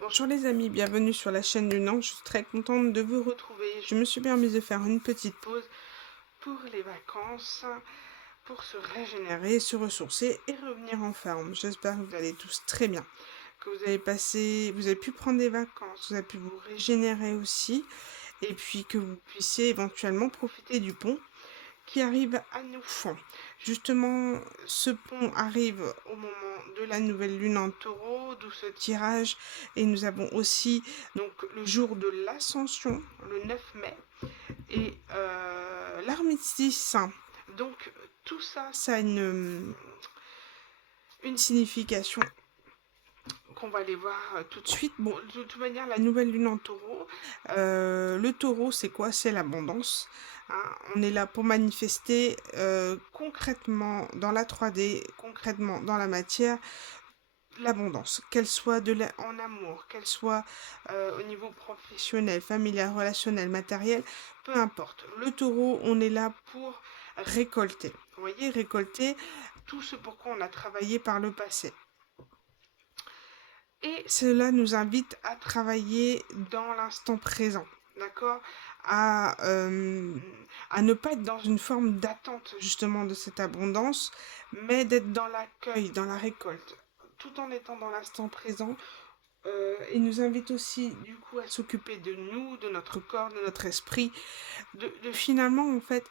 Bonjour les amis, bienvenue sur la chaîne du Nord. Je suis très contente de vous retrouver. Je me suis permise de faire une petite pause pour les vacances, pour se régénérer, se ressourcer et revenir en forme. J'espère que vous allez tous très bien, que vous avez pu prendre des vacances, vous avez pu vous régénérer aussi, et puis que vous puissiez éventuellement profiter du pont qui arrive à nous. Justement, ce pont arrive au moment de la nouvelle lune en taureau, d'où ce tirage. Et nous avons aussi donc le jour de l'ascension, le 9 mai, et l'armistice. Donc tout ça, ça a une signification qu'on va aller voir tout de suite. Bon, de toute manière, la nouvelle lune en taureau, le taureau, c'est quoi? C'est l'abondance. Hein. On est là pour manifester concrètement dans la 3D, concrètement dans la matière, l'abondance, qu'elle soit en amour, qu'elle soit au niveau professionnel, familial, relationnel, matériel, peu importe. Le taureau, on est là pour récolter. Vous voyez, récolter tout ce pour quoi on a travaillé par le passé. Et cela nous invite à travailler dans l'instant présent, d'accord, à ne pas être dans une forme d'attente justement de cette abondance, mais d'être dans l'accueil, dans la récolte, tout en étant dans l'instant présent. Il nous invite aussi du coup à s'occuper de nous, de notre corps, de notre esprit, de finalement en fait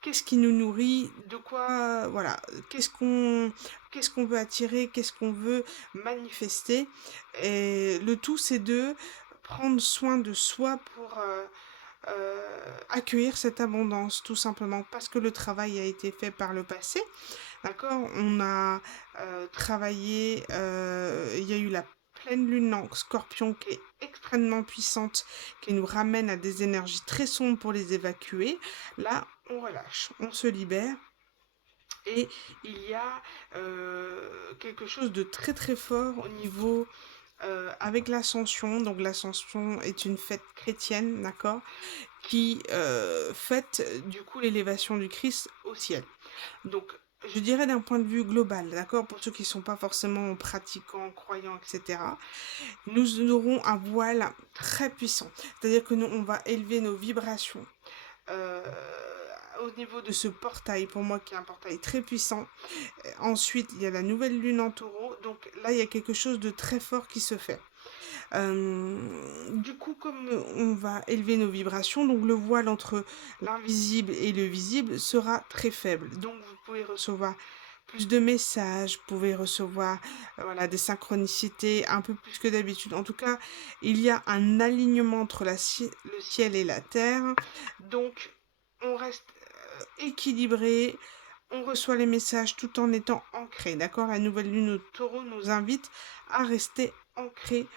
qu'est-ce qui nous nourrit, de quoi voilà, qu'est-ce qu'on veut attirer, qu'est-ce qu'on veut manifester. Et le tout c'est de prendre soin de soi pour accueillir cette abondance, tout simplement parce que le travail a été fait par le passé. D'accord. On a travaillé, il y a eu la pleine lune en scorpion qui est extrêmement puissante, qui nous ramène à des énergies très sombres pour les évacuer. Là, on relâche, on se libère. Et il y a quelque chose de très très fort au niveau avec l'ascension. Donc l'ascension est une fête chrétienne, d'accord, qui fête du coup l'élévation du Christ au ciel. Donc, je dirais d'un point de vue global, d'accord, pour ceux qui ne sont pas forcément pratiquants, croyants, etc., nous aurons un voile très puissant. C'est-à-dire que nous, on va élever nos vibrations euh, au niveau de ce portail, pour moi qui est un portail très puissant. Ensuite, il y a la nouvelle lune en taureau, donc là, il y a quelque chose de très fort qui se fait. Du coup, comme on va élever nos vibrations, donc le voile entre l'invisible et le visible sera très faible. Donc vous pouvez recevoir plus de messages, vous pouvez recevoir voilà, des synchronicités un peu plus que d'habitude. En tout cas, il y a un alignement entre le ciel et la terre. Donc on reste équilibré, on reçoit les messages tout en étant ancré. D'accord. La nouvelle lune au taureau nous invite à rester ancré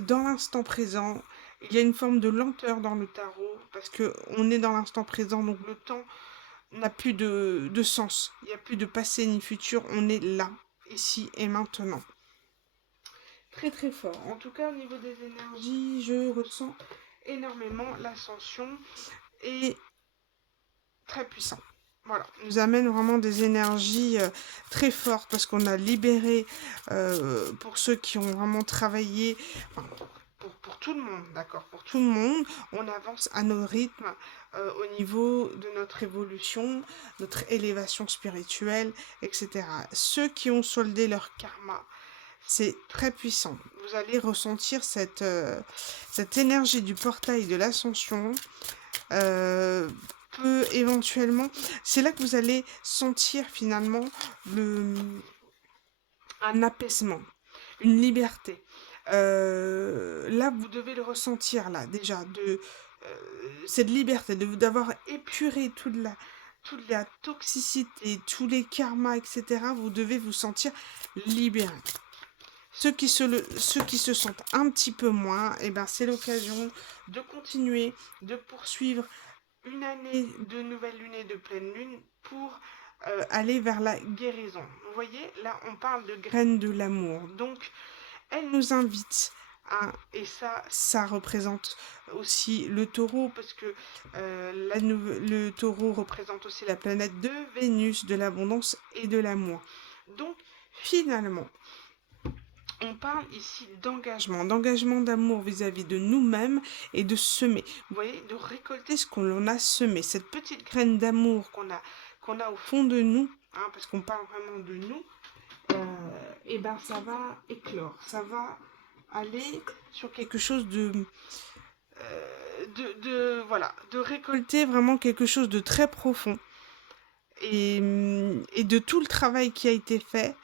dans l'instant présent. Il y a une forme de lenteur dans le tarot parce que on est dans l'instant présent, donc le temps n'a plus de sens. Il n'y a plus de passé ni futur, on est là, ici et maintenant. Très très fort. En tout cas, au niveau des énergies, je ressens énormément l'ascension et très puissant. Voilà, nous amène vraiment des énergies très fortes parce qu'on a libéré, pour ceux qui ont vraiment travaillé, enfin, pour tout le monde, d'accord, pour tout le monde, on avance à nos rythmes au niveau de notre évolution, notre élévation spirituelle, etc. Ceux qui ont soldé leur karma, c'est très puissant. Vous allez ressentir cette énergie du portail de l'ascension. Euh, Peut éventuellement, c'est là que vous allez sentir finalement le, un apaisement, une liberté. Là, vous devez le ressentir là déjà cette liberté d'avoir épuré toute la toxicité, tous les karmas, etc. Vous devez vous sentir libéré. Ceux qui se sentent un petit peu moins, et ben c'est l'occasion de continuer, de poursuivre une année de nouvelle lune et de pleine lune pour aller vers la guérison. Vous voyez, là on parle de graines de l'amour. Donc elle nous invite à, et ça représente aussi le taureau, parce que le taureau représente aussi la planète de Vénus, de l'abondance et de l'amour. Donc finalement, on parle ici d'engagement d'amour vis-à-vis de nous-mêmes et de semer. Vous voyez, de récolter ce qu'on a semé, cette petite graine d'amour qu'on a au fond de nous, hein, parce qu'on parle vraiment de nous, et ben ça va éclore, ça va aller sur quelque chose voilà, de récolter vraiment quelque chose de très profond et de tout le travail qui a été fait.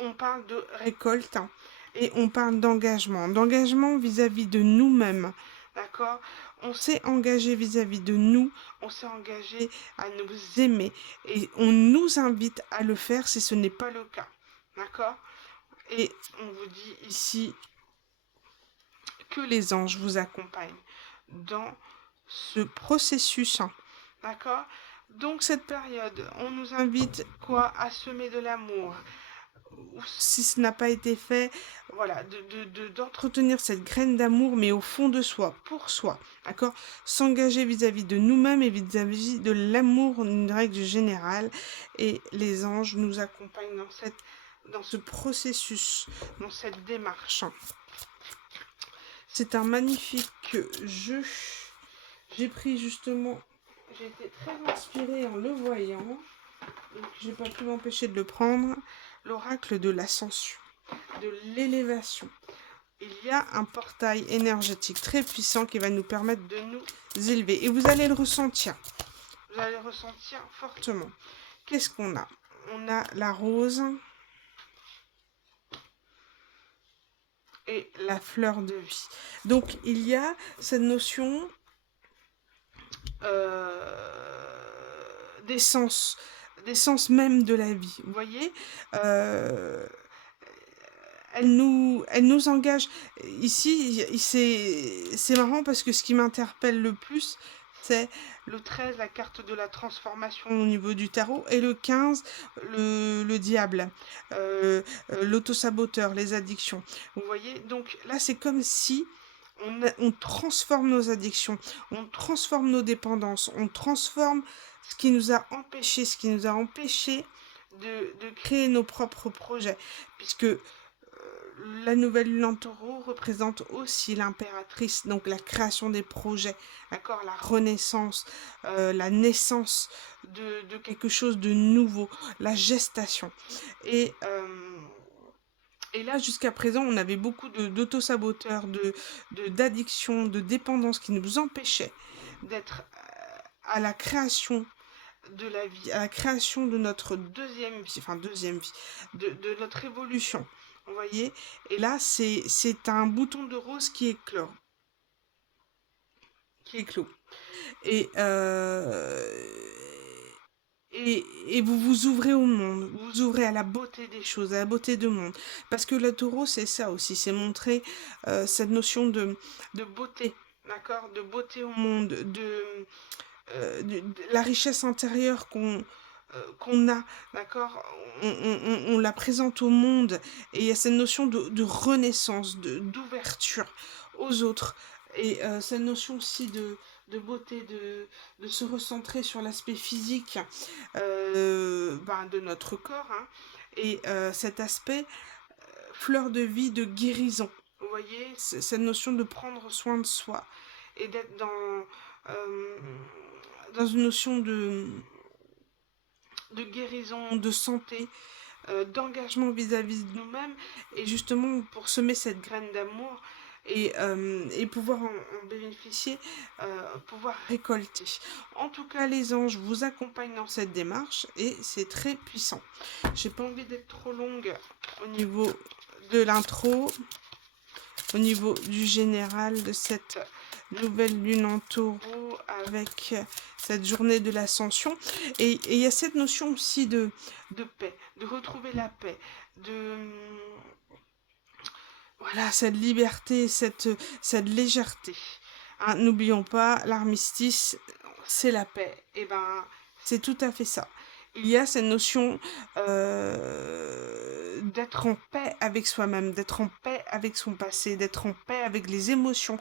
On parle de récolte, hein, et on parle d'engagement vis-à-vis de nous-mêmes, d'accord? On s'est engagé vis-à-vis de nous, on s'est engagé à nous aimer et on nous invite à le faire si ce n'est pas le cas, d'accord? Et on vous dit ici que les anges vous accompagnent dans ce processus, hein, d'accord? Donc cette période, on nous invite quoi? À semer de l'amour. Si ce n'a pas été fait, voilà, d'entretenir cette graine d'amour, mais au fond de soi, pour soi, d'accord? S'engager vis-à-vis de nous-mêmes et vis-à-vis de l'amour, une règle générale. Et les anges nous accompagnent dans ce processus, dans cette démarche. C'est un magnifique jeu. J'ai pris justement, j'ai été très inspirée en le voyant, donc j'ai pas pu m'empêcher de le prendre. L'oracle de l'ascension, de l'élévation. Il y a un portail énergétique très puissant qui va nous permettre de nous élever. Et vous allez le ressentir. Vous allez le ressentir fortement. Qu'est-ce qu'on a? On a la rose et la fleur de vie. Donc, il y a cette notion d'essence même de la vie. Vous voyez, elle nous engage. Ici, c'est marrant parce que ce qui m'interpelle le plus, c'est le 13, la carte de la transformation au niveau du tarot, et le 15, le diable, l'autosaboteur, les addictions. Vous voyez, donc là, c'est comme si on transforme nos addictions, on transforme nos dépendances, on transforme ce qui nous a empêché de créer nos propres projets, puisque la nouvelle lune en taureau représente aussi l'impératrice, donc la création des projets, d'accord, la renaissance, la naissance de quelque chose de nouveau, la gestation. Et là, jusqu'à présent, on avait beaucoup d'autosaboteurs, d'addictions, de dépendance qui nous empêchaient d'être à la création de la vie, à la création de notre deuxième vie, de notre évolution. Vous voyez? Et là, c'est un bouton de rose qui éclore. Qui éclot. Et, et vous vous ouvrez au monde, vous vous ouvrez à la beauté des choses, à la beauté du monde. Parce que le taureau, c'est ça aussi, c'est montrer cette notion de beauté, d'accord? De beauté au monde, de la richesse intérieure qu'on a, d'accord, on la présente au monde, et il y a cette notion de renaissance, d'ouverture aux autres, et cette notion aussi de beauté, de se recentrer sur l'aspect physique de notre corps, hein, et cet aspect fleur de vie, de guérison. Vous voyez, cette notion de prendre soin de soi et d'être dans une notion de guérison, de santé, d'engagement vis-à-vis de nous-mêmes, et justement pour semer cette graine d'amour et pouvoir en bénéficier, pouvoir récolter. En tout cas, les anges vous accompagnent dans cette démarche et c'est très puissant. J'ai pas envie d'être trop longue au niveau de l'intro, au niveau du général de cette nouvelle lune en taureau avec cette journée de l'ascension. Et il y a cette notion aussi de paix, de retrouver la paix, voilà, cette liberté, cette légèreté. Hein, n'oublions pas, l'armistice, c'est la paix. Et ben, c'est tout à fait ça. Il y a cette notion d'être en paix avec soi-même, d'être en paix avec son passé, d'être en paix avec les émotions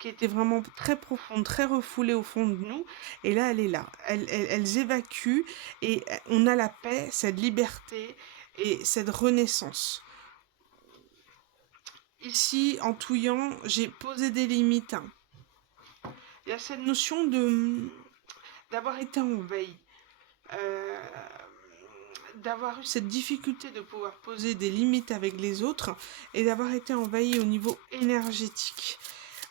qui étaient vraiment très profondes, très refoulées au fond de nous. Et là, elle est là. Elles évacuent et on a la paix, cette liberté et cette renaissance. ici, en touillant, j'ai posé des limites. Il y a cette notion d'avoir été en veille, euh, d'avoir eu cette difficulté de pouvoir poser des limites avec les autres et d'avoir été envahi au niveau énergétique.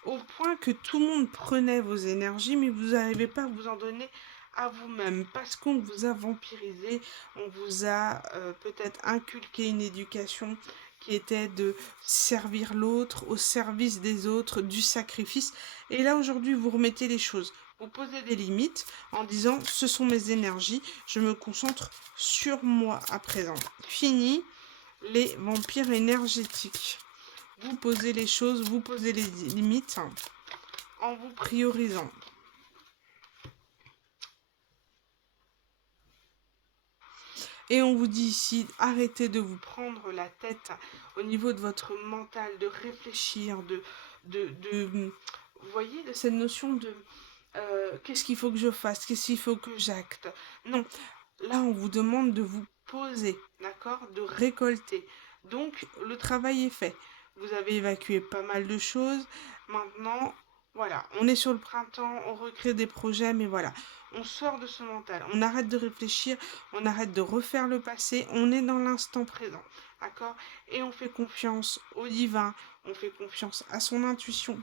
Au point que tout le monde prenait vos énergies, mais vous n'arrivez pas à vous en donner à vous-même parce qu'on vous a vampirisé, on vous a peut-être inculqué une éducation qui était de servir l'autre au service des autres, du sacrifice. Et là aujourd'hui vous remettez les choses. Vous posez des limites en disant ce sont mes énergies, je me concentre sur moi à présent. Fini les vampires énergétiques. Vous posez les choses, vous posez les limites en vous priorisant. Et on vous dit ici, arrêtez de vous prendre la tête au niveau de votre mental, de réfléchir, vous voyez, de cette notion de qu'est-ce qu'il faut que je fasse, qu'est-ce qu'il faut que j'acte. Non, là on vous demande de vous poser, d'accord, de récolter. Donc le travail est fait. Vous avez évacué pas mal de choses. Maintenant, voilà, on est sur le printemps, on recrée des projets, mais voilà, on sort de ce mental. On arrête de réfléchir, on arrête de refaire le passé, on est dans l'instant présent, d'accord? Et on fait confiance au divin, on fait confiance à son intuition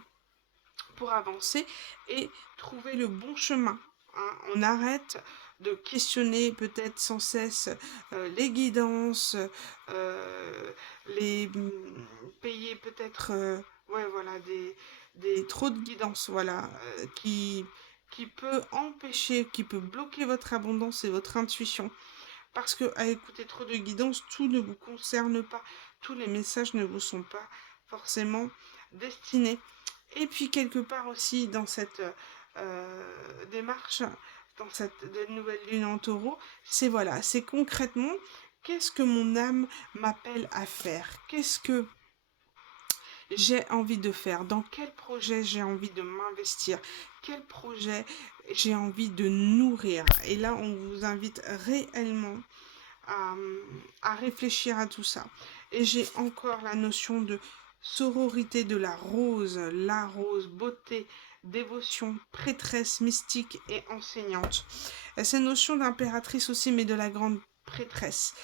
pour avancer et trouver le bon chemin. Hein. On arrête de questionner peut-être sans cesse les guidances, les payer peut-être ouais voilà des trop de guidance voilà qui peut empêcher, qui peut bloquer votre abondance et votre intuition. Parce que à écouter trop de guidance, tout ne vous concerne pas. Tous les messages ne vous sont pas forcément destinés. Et puis quelque part aussi dans cette démarche, dans cette nouvelle lune en taureau, c'est voilà, c'est concrètement qu'est-ce que mon âme m'appelle à faire, qu'est-ce que j'ai envie de faire, dans quel projet j'ai envie de m'investir, quel projet j'ai envie de nourrir. Et là, on vous invite réellement à, à réfléchir à tout ça. Et j'ai encore la notion de sororité de la rose, beauté, dévotion, prêtresse, mystique et enseignante. Et cette notion d'impératrice aussi, mais de la grande prêtresse.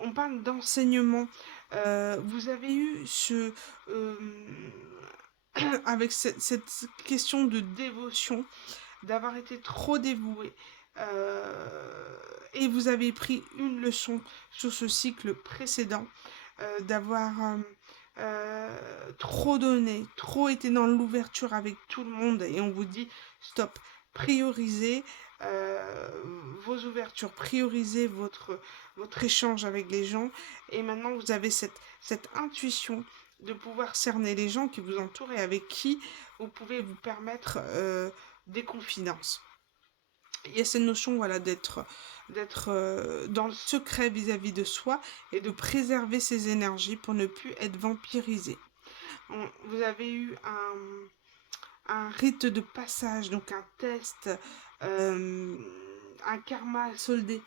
On parle d'enseignement. Vous avez eu euh, avec cette question de dévotion, d'avoir été trop dévoué. Et vous avez pris une leçon sur ce cycle précédent, d'avoir trop donné, trop été dans l'ouverture avec tout le monde, et on vous dit stop, priorisez vos ouvertures, priorisez votre échange avec les gens, et maintenant vous avez cette intuition de pouvoir cerner les gens qui vous entourent et avec qui vous pouvez vous permettre des confidences. Il y a cette notion voilà, d'être dans le secret vis-à-vis de soi et de préserver ses énergies pour ne plus être vampirisé. Vous avez eu un rite de passage, donc un test, un karma à solder.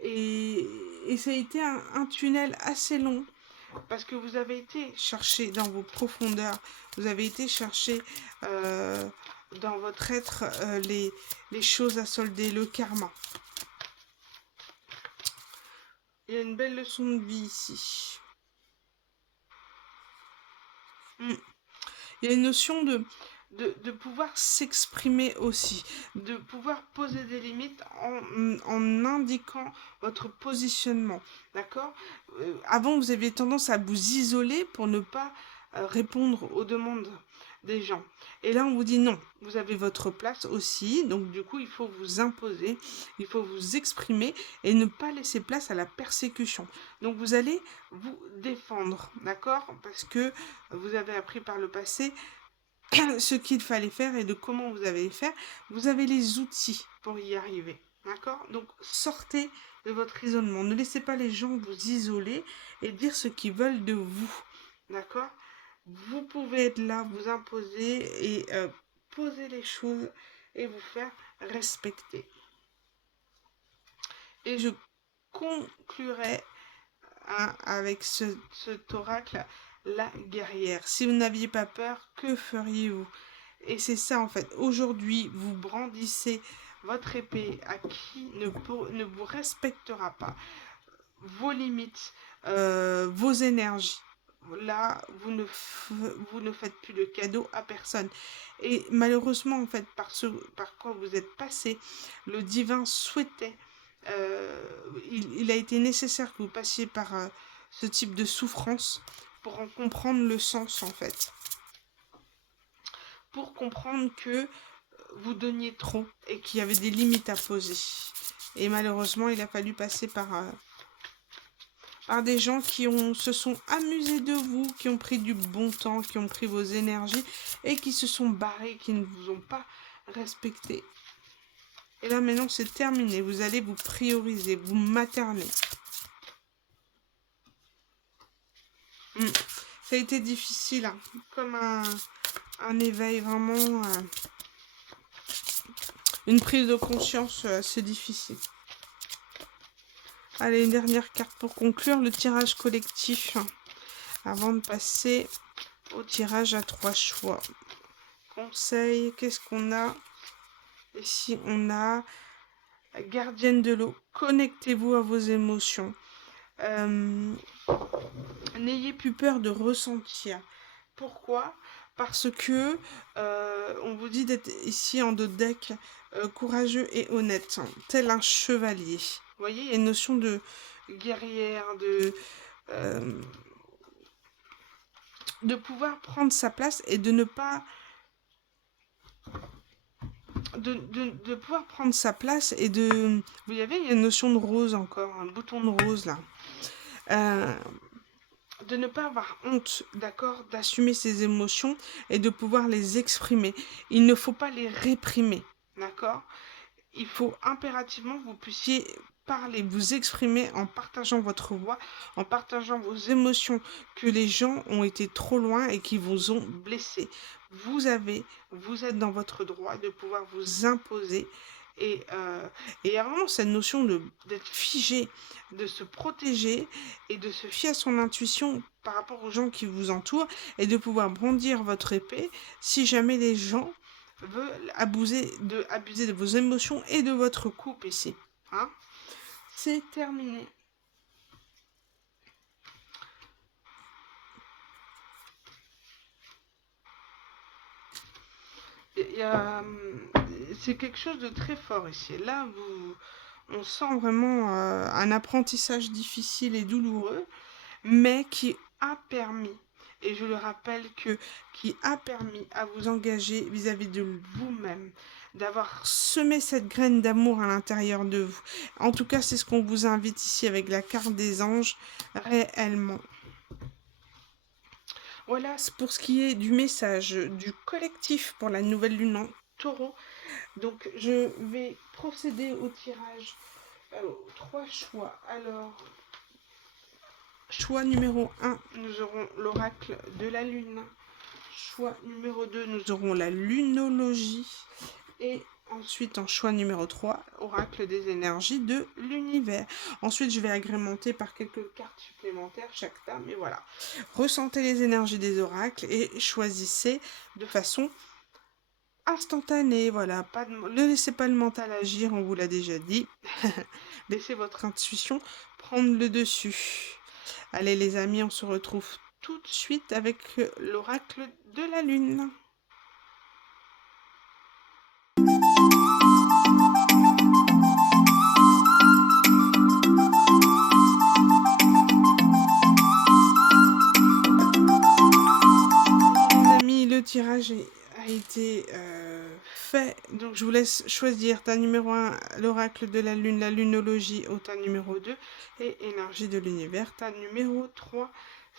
Et ça a été un tunnel assez long parce que vous avez été chercher dans vos profondeurs, vous avez été chercher dans votre être les choses à solder, le karma. Il y a une belle leçon de vie ici. Il y a une notion de pouvoir s'exprimer aussi, de pouvoir poser des limites en indiquant votre positionnement, d'accord? Avant, vous aviez tendance à vous isoler pour ne pas répondre aux demandes des gens. Et là, on vous dit non, vous avez votre place aussi, donc du coup, il faut vous imposer, il faut vous exprimer et ne pas laisser place à la persécution. Donc, vous allez vous défendre, d'accord? Parce que vous avez appris par le passé ce qu'il fallait faire et de comment vous allez faire. Vous avez les outils pour y arriver, d'accord? Donc, sortez de votre isolement. Ne laissez pas les gens vous isoler et dire ce qu'ils veulent de vous, d'accord? Vous pouvez être là, vous imposer et poser les choses et vous faire respecter. Et je conclurai hein, avec cet oracle, la guerrière. Si vous n'aviez pas peur, que feriez-vous? Et c'est ça en fait. Aujourd'hui, vous brandissez votre épée à qui ne vous respectera pas. Vos limites, vos énergies. Là, vous ne faites plus de cadeaux à personne. Et malheureusement, en fait, par quoi vous êtes passé, le divin souhaitait, il a été nécessaire que vous passiez par ce type de souffrance pour en comprendre le sens, en fait. Pour comprendre que vous donniez trop et qu'il y avait des limites à poser. Et malheureusement, il a fallu passer par des gens se sont amusés de vous, qui ont pris du bon temps, qui ont pris vos énergies et qui se sont barrés, qui ne vous ont pas respecté. Et là maintenant c'est terminé, vous allez vous prioriser, vous materner. Ça a été difficile, hein, comme un éveil, vraiment une prise de conscience assez difficile. Allez, une dernière carte pour conclure le tirage collectif, avant de passer au tirage à 3 choix. Conseil, qu'est-ce qu'on a? Ici, on a la gardienne de l'eau. Connectez-vous à vos émotions. N'ayez plus peur de ressentir. Pourquoi? Parce que on vous dit d'être ici en dos de deck courageux et honnête, hein, tel un chevalier. Vous voyez, il y a une notion de guerrière, de pouvoir prendre sa place et de ne pas de pouvoir prendre sa place et de... Vous savez, il y a une notion de rose encore, un bouton de rose là. De ne pas avoir honte, d'accord, d'assumer ses émotions et de pouvoir les exprimer. Il ne faut pas les réprimer, d'accord. Il faut impérativement que vous puissiez parler, vous exprimer en partageant votre voix, en partageant vos émotions, que les gens ont été trop loin et qui vous ont blessé. Vous êtes dans votre droit de pouvoir vous imposer et il y a vraiment cette notion d'être figé, de se protéger et de se fier à son intuition par rapport aux gens qui vous entourent et de pouvoir brandir votre épée si jamais les gens veulent abuser de vos émotions et de votre couple ici. Hein? C'est terminé. C'est quelque chose de très fort ici. Là, on sent vraiment un apprentissage difficile et douloureux, mais qui a permis, et je le rappelle qui a permis à vous engager vis-à-vis de vous-même, d'avoir semé cette graine d'amour à l'intérieur de vous. En tout cas, c'est ce qu'on vous invite ici avec la carte des anges, réellement. Voilà, c'est pour ce qui est du message du collectif pour la nouvelle lune en taureau. Donc, je vais procéder au tirage. Alors, 3 choix. Alors, choix numéro 1, nous aurons l'oracle de la lune. Choix numéro 2, nous aurons la lunologie. Et ensuite, en choix numéro 3, oracle des énergies de l'univers. Ensuite, je vais agrémenter par quelques cartes supplémentaires chaque dame. Et voilà. Ressentez les énergies des oracles et choisissez de façon instantanée. Voilà. Ne laissez pas le mental agir, on vous l'a déjà dit. Laissez votre intuition prendre le dessus. Allez les amis, on se retrouve tout de suite avec l'oracle de la lune. Les amis, le tirage a été fait. Donc je vous laisse choisir ta numéro 1, l'oracle de la lune, la lunologie, au tas numéro 2 et énergie de l'univers, ta numéro 3.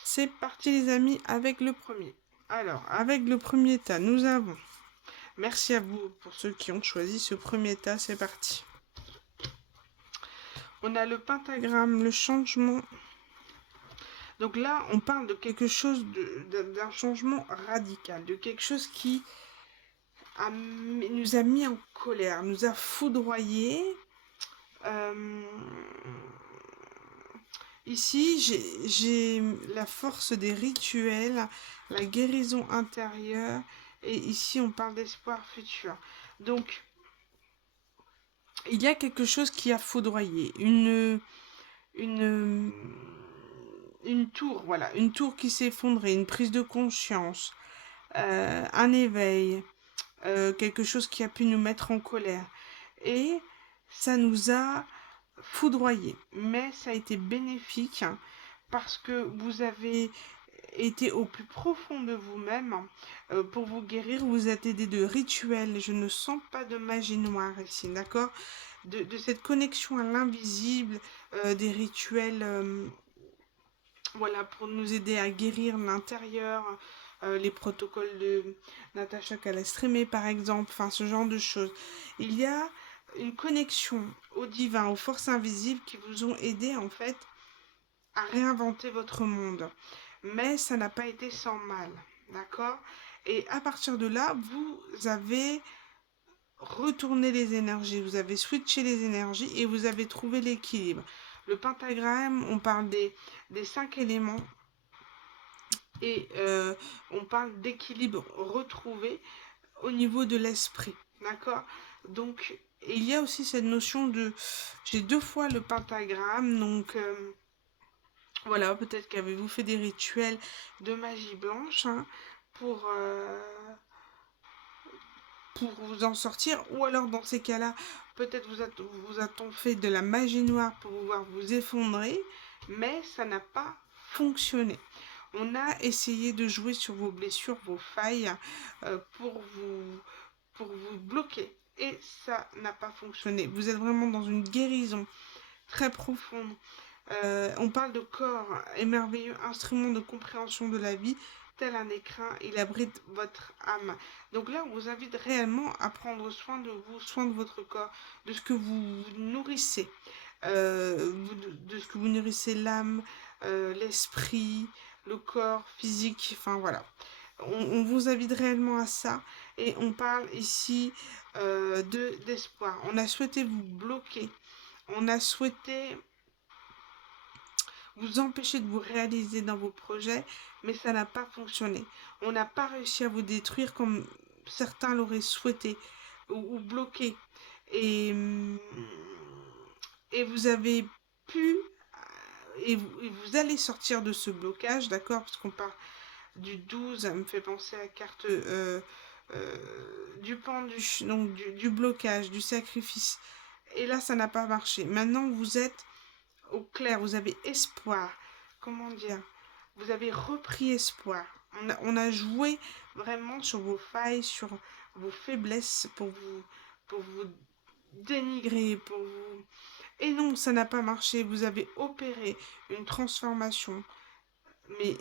C'est parti les amis avec le premier. Alors, avec le premier tas, nous avons... Merci à vous pour ceux qui ont choisi ce premier tas, c'est parti. On a le pentagramme, le changement. Donc là, on parle de quelque chose, d'un changement radical, de quelque chose qui nous a mis en colère, nous a foudroyés. Ici, j'ai la force des rituels, la guérison intérieure, et ici, on parle d'espoir futur. Donc, il y a quelque chose qui a foudroyé, une, une tour, voilà, une tour qui s'est effondrée, une prise de conscience, un éveil, quelque chose qui a pu nous mettre en colère. Et ça nous a foudroyé, mais ça a été bénéfique hein, parce que vous avez été au plus profond de vous-même pour vous guérir. Vous êtes aidé de rituels. Je ne sens pas de magie noire ici, d'accord? De cette connexion à l'invisible, des rituels, voilà, pour nous aider à guérir l'intérieur, les protocoles de Natacha Calestrémé, par exemple, enfin, ce genre de choses. Il y a une connexion au divin, aux forces invisibles qui vous ont aidé, en fait, à réinventer votre monde. Mais ça n'a pas été sans mal, d'accord? Et à partir de là, vous avez retourné les énergies, vous avez switché les énergies et vous avez trouvé l'équilibre. Le pentagramme, on parle des 5 éléments et on parle d'équilibre retrouvé au niveau de l'esprit, d'accord? Donc, il y a aussi cette notion de... J'ai 2 fois le pentagramme, donc voilà, peut-être qu'avez-vous fait des rituels de magie blanche hein, pour, euh, pour vous en sortir, ou alors dans ces cas-là, peut-être vous a-t-on fait de la magie noire pour pouvoir vous effondrer, mais ça n'a pas fonctionné. On a essayé de jouer sur vos blessures, vos failles, pour vous bloquer. Et ça n'a pas fonctionné. Vous êtes vraiment dans une guérison très profonde. On parle de corps, émerveilleux instrument de compréhension de la vie, tel un écrin, il abrite votre âme. Donc là, on vous invite réellement à prendre soin de vous, soin de votre corps, de ce que vous nourrissez, de ce que vous nourrissez l'âme, l'esprit, le corps physique, enfin voilà. On vous invite réellement à ça et on parle ici d'espoir. On a souhaité vous bloquer, on a souhaité vous empêcher de vous réaliser dans vos projets, mais ça n'a pas fonctionné. On n'a pas réussi à vous détruire comme certains l'auraient souhaité ou bloqué. Et, et vous avez pu, et vous allez sortir de ce blocage, d'accord? Parce qu'on parle du 12, ça me fait penser à la carte du pendu, donc du blocage, du sacrifice. Et là, ça n'a pas marché. Maintenant, vous êtes au clair, vous avez espoir. Comment dire? Vous avez repris espoir. On a joué vraiment sur vos failles, sur vos faiblesses pour vous dénigrer, pour vous... Et non, ça n'a pas marché. Vous avez opéré une transformation,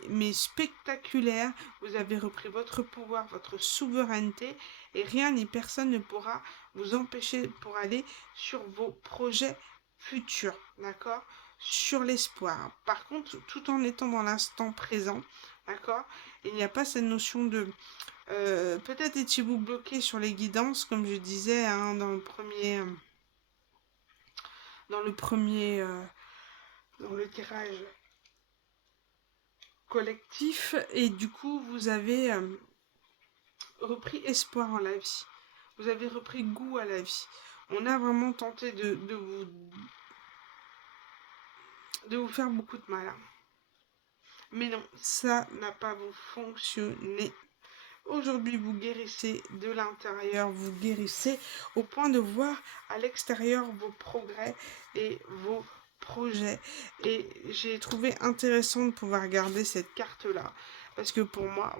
mais spectaculaire. Vous avez repris votre pouvoir, votre souveraineté, et rien ni personne ne pourra vous empêcher pour aller sur vos projets futurs, d'accord? Sur l'espoir. Par contre, tout en étant dans l'instant présent, d'accord? Il n'y a pas cette notion de... peut-être étiez-vous bloqué sur les guidances, comme je disais hein, dans le premier, dans le tirage collectif, et du coup, vous avez repris espoir en la vie. Vous avez repris goût à la vie. On a vraiment tenté de vous faire beaucoup de mal. Mais non, ça n'a pas fonctionné. Aujourd'hui, vous guérissez de l'intérieur, vous guérissez au point de voir à l'extérieur vos progrès et vos projets. Et j'ai trouvé intéressant de pouvoir garder cette carte-là. Parce que pour moi,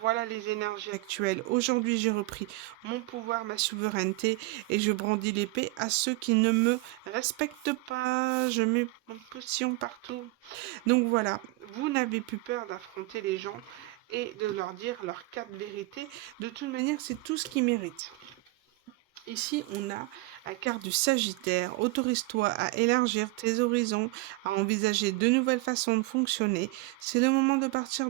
voilà les énergies actuelles. Aujourd'hui, j'ai repris mon pouvoir, ma souveraineté, et je brandis l'épée à ceux qui ne me respectent pas. Je mets mon potion partout. Donc voilà, vous n'avez plus peur d'affronter les gens et de leur dire leur quatre vérités. De toute manière, c'est tout ce qu'ils méritent. Ici, on a la carte du Sagittaire. Autorise-toi à élargir tes horizons, à envisager de nouvelles façons de fonctionner. C'est le moment de partir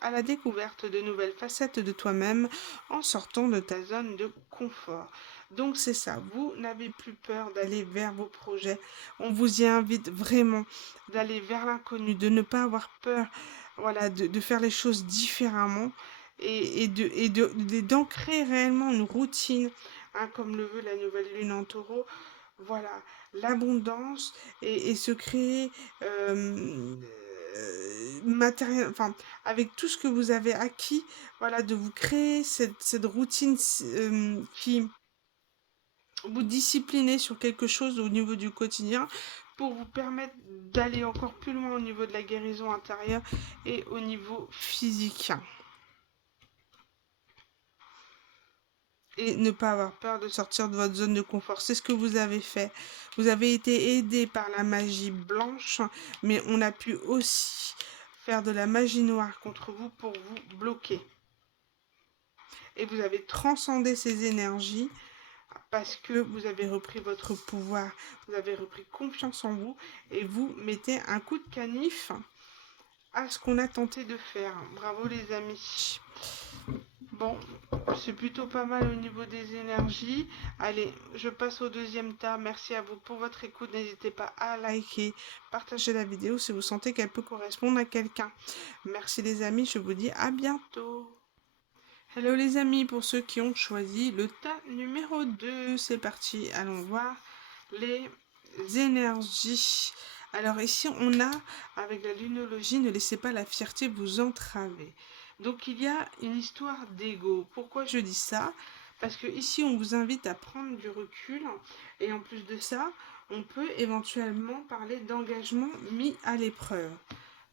à la découverte de nouvelles facettes de toi-même en sortant de ta zone de confort. Donc c'est ça, vous n'avez plus peur d'aller vers vos projets. On vous y invite vraiment d'aller vers l'inconnu, de ne pas avoir peur, voilà, de faire les choses différemment d'ancrer réellement une routine, hein, comme le veut la nouvelle lune en taureau. Voilà, l'abondance et se créer matériel, enfin, avec tout ce que vous avez acquis, voilà, de vous créer cette routine qui vous discipliner sur quelque chose au niveau du quotidien pour vous permettre d'aller encore plus loin au niveau de la guérison intérieure et au niveau physique. Et ne pas avoir peur de sortir de votre zone de confort. C'est ce que vous avez fait. Vous avez été aidé par la magie blanche, mais on a pu aussi faire de la magie noire contre vous pour vous bloquer. Et vous avez transcendé ces énergies parce que vous avez repris votre pouvoir, vous avez repris confiance en vous et vous mettez un coup de canif à ce qu'on a tenté de faire. Bravo les amis. Bon, c'est plutôt pas mal au niveau des énergies. Allez, je passe au deuxième tas. Merci à vous pour votre écoute. N'hésitez pas à liker, partager la vidéo si vous sentez qu'elle peut correspondre à quelqu'un. Merci les amis, je vous dis à bientôt. Hello les amis, pour ceux qui ont choisi le tas numéro 2, c'est parti, allons voir les énergies. Alors ici on a, avec la lunologie, ne laissez pas la fierté vous entraver. Donc il y a une histoire d'ego. Pourquoi je dis ça? Parce que ici on vous invite à prendre du recul et en plus de ça, on peut éventuellement parler d'engagement mis à l'épreuve.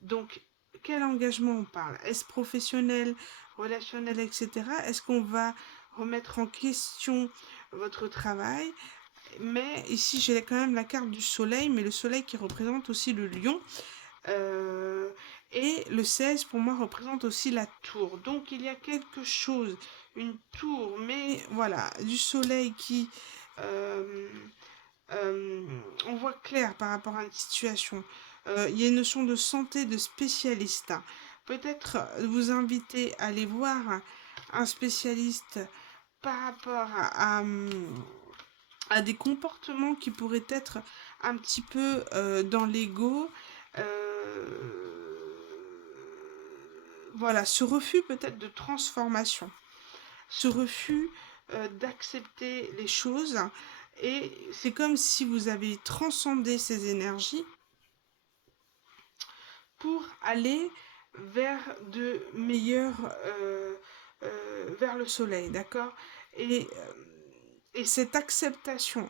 Donc quel engagement on parle? Est-ce professionnel, relationnel, etc. Est-ce qu'on va remettre en question votre travail? Mais ici, j'ai quand même la carte du soleil, mais le soleil qui représente aussi le lion. Euh, et le 16, pour moi, représente aussi la tour. Donc, il y a quelque chose, une tour, mais voilà, du soleil qui... euh, euh, on voit clair par rapport à une situation. Il y a une notion de santé de spécialiste. Peut-être vous inviter à aller voir un spécialiste par rapport à des comportements qui pourraient être un petit peu dans l'ego. Voilà, ce refus peut-être de transformation, ce refus d'accepter les choses. Et c'est comme si vous avez transcendé ces énergies pour aller vers de meilleurs, vers le soleil, d'accord? Et cette acceptation,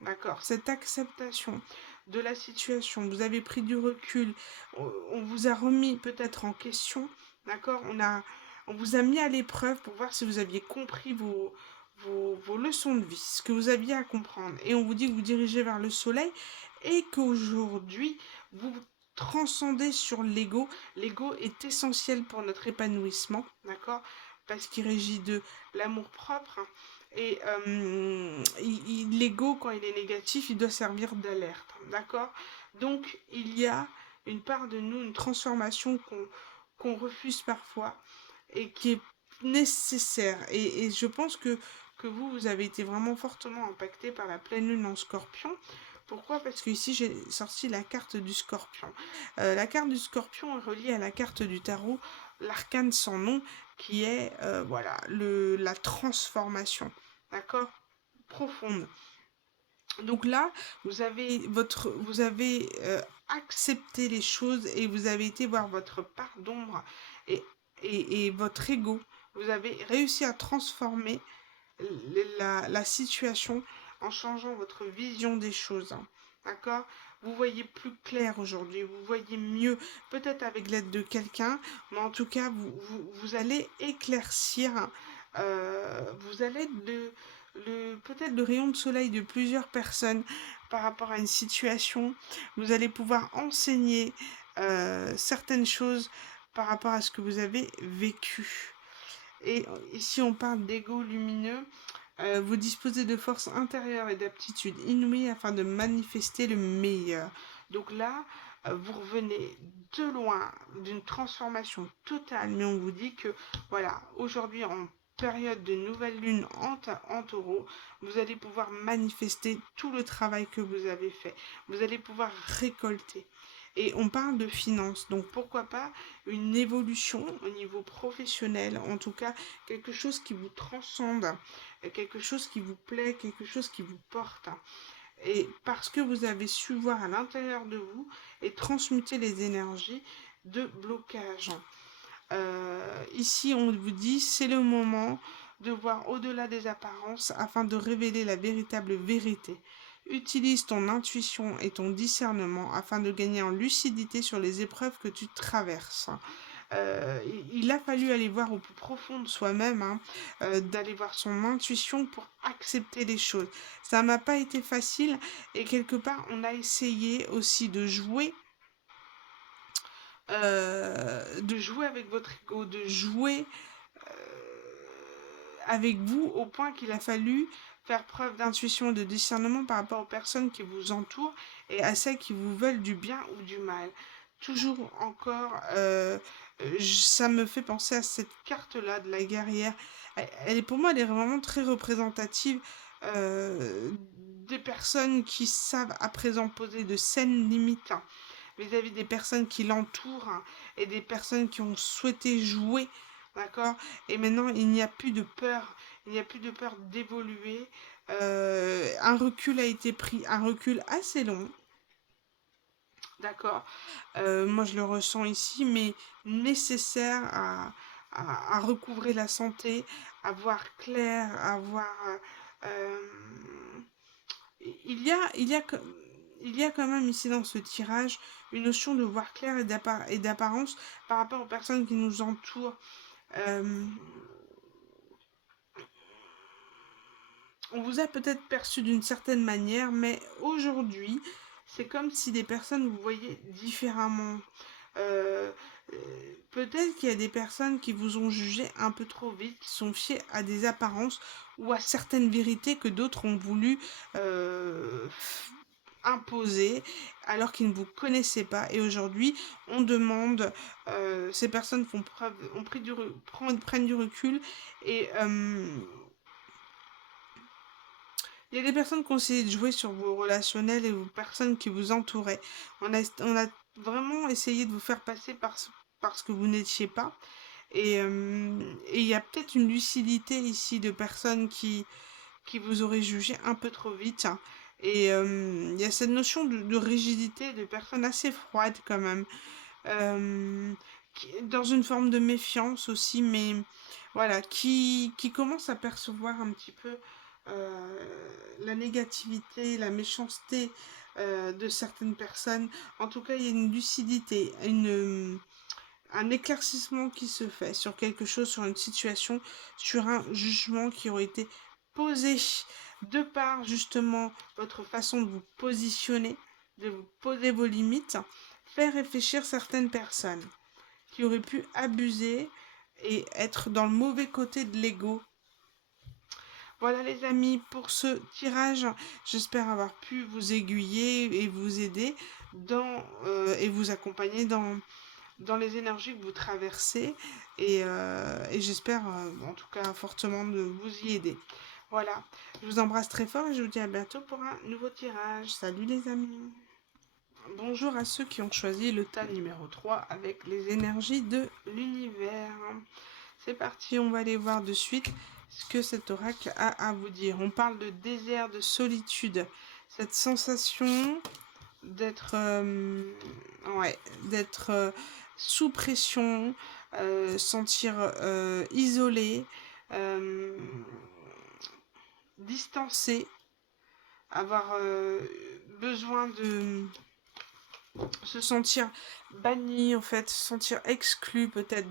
d'accord? Cette acceptation de la situation, vous avez pris du recul, on vous a remis peut-être en question, d'accord? On vous a mis à l'épreuve pour voir si vous aviez compris vos leçons de vie, ce que vous aviez à comprendre. Et on vous dit que vous dirigez vers le soleil et qu'aujourd'hui, vous transcender sur l'ego. L'ego est essentiel pour notre épanouissement, d'accord? Parce qu'il régit de l'amour propre. Et l'ego, quand il est négatif, il doit servir d'alerte, d'accord? Donc, il y a une part de nous, une transformation qu'on refuse parfois et qui est nécessaire. Et je pense que vous avez été vraiment fortement impacté par la pleine lune en scorpion. Pourquoi? Parce que ici j'ai sorti la carte du scorpion. La carte du scorpion est reliée à la carte du tarot, l'arcane sans nom, qui est voilà, la transformation. D'accord? Profonde. Donc là, vous avez accepté les choses et vous avez été voir votre part d'ombre et, et votre ego. Vous avez réussi à transformer la situation en changeant votre vision des choses. Hein. D'accord? Vous voyez plus clair aujourd'hui, vous voyez mieux, peut-être avec l'aide de quelqu'un, mais en tout cas, vous allez éclaircir, vous allez peut-être le rayon de soleil de plusieurs personnes par rapport à une situation. Vous allez pouvoir enseigner certaines choses par rapport à ce que vous avez vécu. Et ici, on parle d'ego lumineux. Vous disposez de force intérieure et d'aptitudes inouïes afin de manifester le meilleur. Donc là, vous revenez de loin d'une transformation totale, mais on vous dit que, voilà, aujourd'hui, période de nouvelle lune en taureau, vous allez pouvoir manifester tout le travail que vous avez fait. Vous allez pouvoir récolter. Et on parle de finances, donc pourquoi pas une évolution au niveau professionnel, en tout cas quelque chose qui vous transcende, quelque chose qui vous plaît, quelque chose qui vous porte. Et parce que vous avez su voir à l'intérieur de vous et transmuter les énergies de blocage. Ici, on vous dit, c'est le moment de voir au-delà des apparences afin de révéler la véritable vérité. Utilise ton intuition et ton discernement afin de gagner en lucidité sur les épreuves que tu traverses. Il a fallu aller voir au plus profond de soi-même, hein, d'aller voir son intuition pour accepter les choses. Ça m'a pas été facile et quelque part on a essayé aussi de jouer avec votre ego, de jouer avec vous au point qu'il a fallu faire preuve d'intuition et de discernement par rapport aux personnes qui vous entourent et à celles qui vous veulent du bien ou du mal. Toujours encore, ça me fait penser à cette carte-là de la guerrière. Elle est pour moi, elle est vraiment très représentative des personnes qui savent à présent poser de saines limites, hein, vis-à-vis des personnes qui l'entourent, hein, et des personnes qui ont souhaité jouer, d'accord? Et maintenant, il n'y a plus de peur, il n'y a plus de peur d'évoluer. Un recul a été pris, un recul assez long, d'accord? Moi, je le ressens ici, mais nécessaire à recouvrer la santé, à voir clair, à voir... euh, il y a, il y a, co- il y a quand même ici dans ce tirage une notion de voir clair et d'apparence par rapport aux personnes qui nous entourent. Euh, on vous a peut-être perçu d'une certaine manière, mais aujourd'hui, c'est comme si des personnes vous voyaient différemment. Euh, Peut-être qu'il y a des personnes qui vous ont jugé un peu trop vite, qui sont fiées à des apparences ou à certaines vérités que d'autres ont voulu euh, imposer alors qu'ils ne vous connaissaient pas. Et aujourd'hui, on demande, ces personnes font preuve, ont pris prennent du recul et il y a des personnes qui ont essayé de jouer sur vos relationnels et vos personnes qui vous entouraient. On a vraiment essayé de vous faire passer par ce que vous n'étiez pas. Et il y a peut-être une lucidité ici de personnes qui vous auraient jugé un peu trop vite, hein. Et il y a cette notion de rigidité de personnes assez froides quand même. Dans une forme de méfiance aussi, mais voilà, qui commence à percevoir un petit peu la négativité, la méchanceté de certaines personnes. En tout cas, il y a une lucidité, un éclaircissement qui se fait sur quelque chose, sur une situation, sur un jugement qui aurait été posé de par justement votre façon de vous positionner, de vous poser vos limites, faire réfléchir certaines personnes qui auraient pu abuser et être dans le mauvais côté de l'ego. Voilà les amis pour ce tirage. J'espère avoir pu vous aiguiller et vous aider et vous accompagner dans les énergies que vous traversez. Et j'espère en tout cas fortement de vous y aider. Voilà, je vous embrasse très fort et je vous dis à bientôt pour un nouveau tirage. Salut les amis. Bonjour à ceux qui ont choisi le tas numéro 3 avec les énergies de l'univers. C'est parti, on va aller voir de suite ce que cet oracle a à vous dire. On parle de désert, de solitude. Cette sensation d'être ouais, d'être sous pression, sentir isolé, euh, distancé, avoir besoin de se sentir banni en fait, se sentir exclu peut-être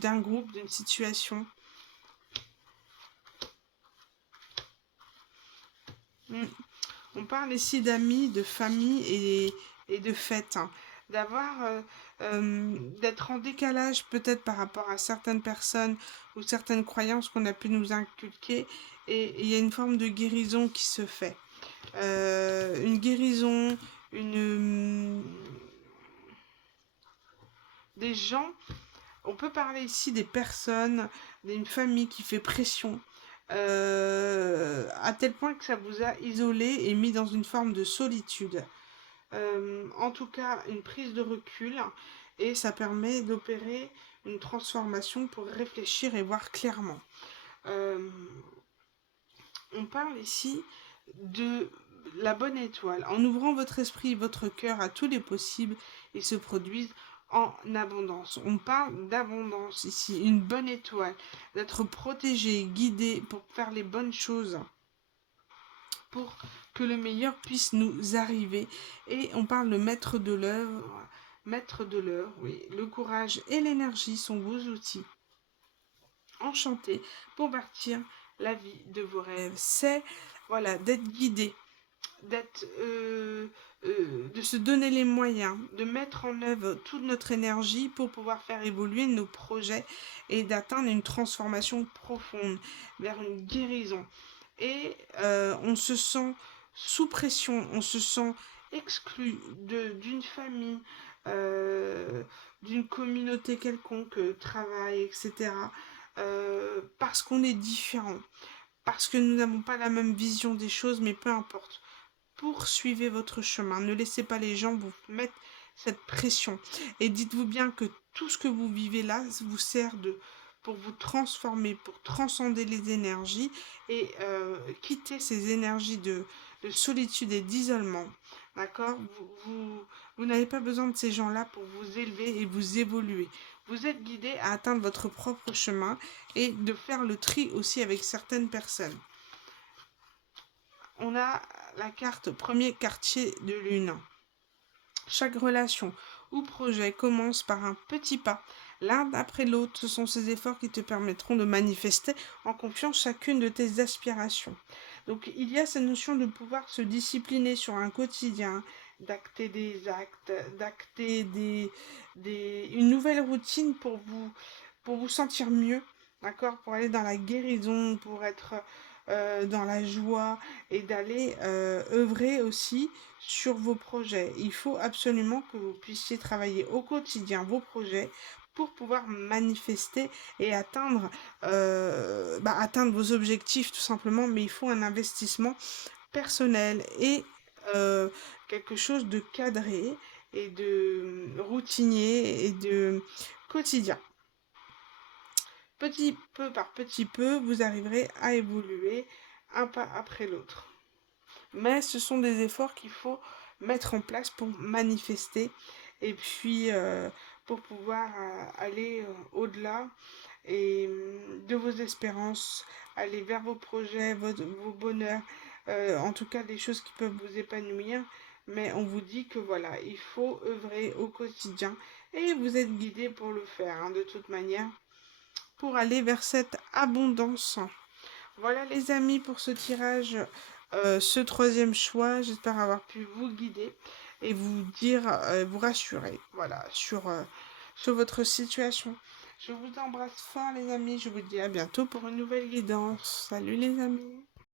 d'un groupe, d'une situation. Mm. On parle ici d'amis, de famille et de fêtes, hein. D'avoir, d'être en décalage peut-être par rapport à certaines personnes ou certaines croyances qu'on a pu nous inculquer. Et il y a une forme de guérison qui se fait. Une guérison, une, des gens On peut parler ici des personnes, d'une famille qui fait pression, à tel point que ça vous a isolé et mis dans une forme de solitude. En tout cas, une prise de recul et ça permet d'opérer une transformation pour réfléchir et voir clairement. Euh, on parle ici de la bonne étoile. En ouvrant votre esprit et votre cœur à tous les possibles, ils se produisent en abondance. On parle d'abondance ici, une bonne étoile, d'être protégé, guidé pour faire les bonnes choses, pour que le meilleur puisse nous arriver. Et on parle de maître de l'œuvre. Maître de l'œuvre, oui. Le courage et l'énergie sont vos outils. Enchanté pour bâtir la vie de vos rêves. C'est voilà, d'être guidé, d'être, de se donner les moyens, de mettre en œuvre toute notre énergie pour pouvoir faire évoluer nos projets et d'atteindre une transformation profonde vers une guérison. Et on se sent sous pression, on se sent exclu d'une famille, euh, d'une communauté quelconque, travail, etc. Parce qu'on est différent, parce que nous n'avons pas la même vision des choses, mais peu importe. Poursuivez votre chemin, ne laissez pas les gens vous mettre cette pression. Et dites-vous bien que tout ce que vous vivez là vous sert pour vous transformer, pour transcender les énergies et quitter ces énergies de solitude et d'isolement. D'accord. Vous n'avez pas besoin de ces gens-là pour vous élever et vous évoluer. Vous êtes guidé à atteindre votre propre chemin et de faire le tri aussi avec certaines personnes. On a la carte premier quartier de lune. Chaque relation ou projet commence par un petit pas, l'un après l'autre. Ce sont ces efforts qui te permettront de manifester en confiance chacune de tes aspirations. Donc il y a cette notion de pouvoir se discipliner sur un quotidien, d'acter des actes, d'acter une nouvelle routine pour vous sentir mieux, d'accord, pour aller dans la guérison, pour être dans la joie et d'aller œuvrer aussi sur vos projets. Il faut absolument que vous puissiez travailler au quotidien vos projets pour pouvoir manifester et atteindre vos objectifs tout simplement, mais il faut un investissement personnel et euh, quelque chose de cadré et de routinier et de quotidien. Petit peu par petit peu, vous arriverez à évoluer un pas après l'autre. Mais ce sont des efforts qu'il faut mettre en place pour manifester et puis pour pouvoir aller au-delà et de vos espérances, aller vers vos projets, vos bonheurs, en tout cas des choses qui peuvent vous épanouir. Mais on vous dit que voilà, il faut œuvrer au quotidien et vous êtes guidé pour le faire, hein, de toute manière, pour aller vers cette abondance. Voilà les amis pour ce tirage, ce troisième choix. J'espère avoir pu vous guider et vous dire, vous rassurer, voilà, sur votre situation. Je vous embrasse fort les amis, je vous dis à bientôt pour une nouvelle guidance. Salut les amis.